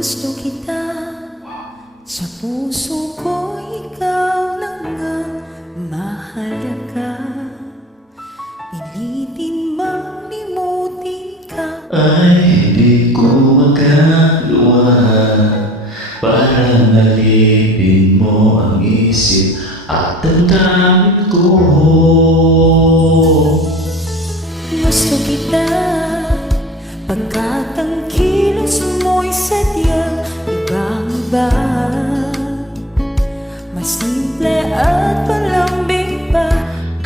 Gusto kita, sa puso ko ikaw lang ang mahalaga. Pilitin mang limutin ka, ay hindi ko magagawa para nalipin mo ang isip at damdamin ko. gusto kita, pagkat ang kilos mo'y sadyang ibang-iba. Mas simple at palambing pa,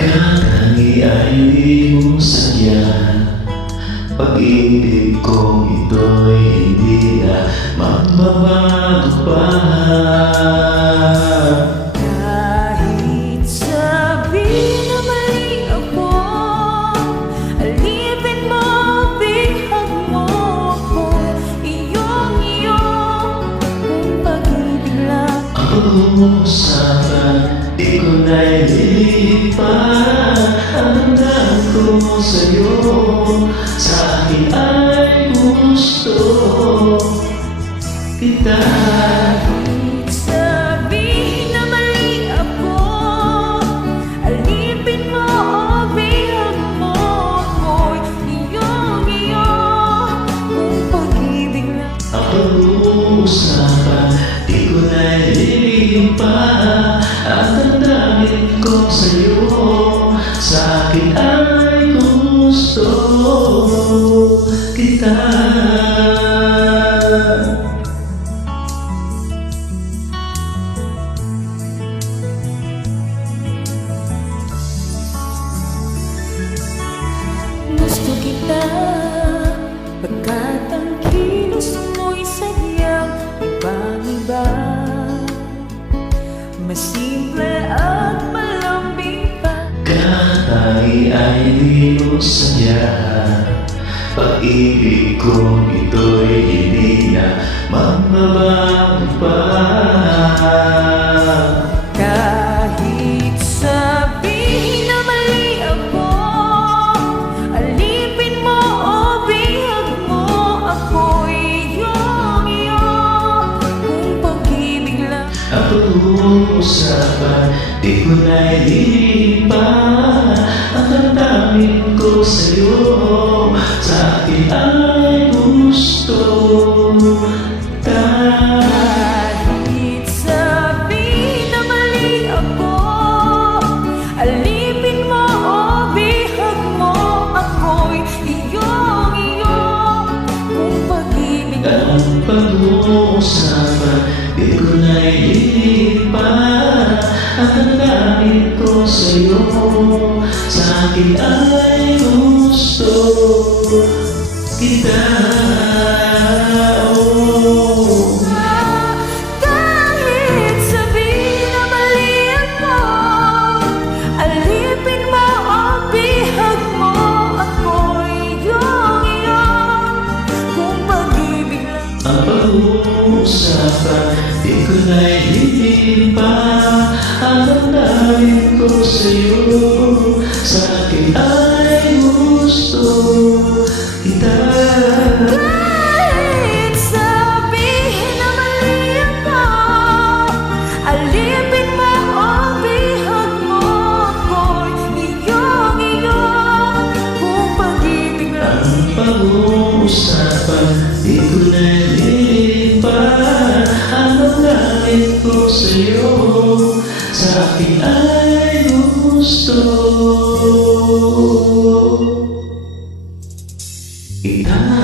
Katangi ay di mo sadya, pag-ibig kong ito'y hindi na magbabago pa. kahit sabihin na mali ako, alipin mo, bihag mo ako, iyong-iyo, kung pag-ibig lang. Ang usapan, di ko naililipan ang damdamin ko sa'yo. Sa akin ay gusto kita. Kahit sabihin na mali ako, alipin mo o bihag mo ako'y iyong-iyo, kung pag-ibig lang. Ang pag-uusapan, di ko naililipan ang damdamin ko sa'yo. Sa akin ay gusto kita. Gusto kita, pagkat ang kilos mo'y sadyang ibang-iba. Mas simple at malambing pa, Katangi ay di mo sadya, pag-ibig kong ito'y hindi na magbabago pa. kahit sabihin na mali ako, alipin mo o bihag mo ako'y iyong-iyo, kung pag-ibig lang. Ang pag-uusapan, di ko naililipan ang damdamin ko sa'yo. Sa akin ay gusto ka. Kahit sabihin na mali ako, alipin mo o bihag mo ako'y iyong-iyo, kung pag-ibig lang. Ang pag-uusapan, di ko naililipan ang damdamin ko sa'yo. Sa akin ay gusto kita. Oh. Kahit sabihin na mali ako, alipin mo o bihag mo ako'y iyong-iyo, kung pag-ibig lang. Ang pag-uusapan, di ko naililipan ang damdamin ko sa'yo. Sa akin ay gusto kita. Kahit sabihin na mali ako, alipin mo o bihag mo ako'y iyong-iyo, kung pag-ibig lang. Ang pag-uusapan, di ko naililipan ang damdamin ko sa'yo. Sa akin ay gusto kita.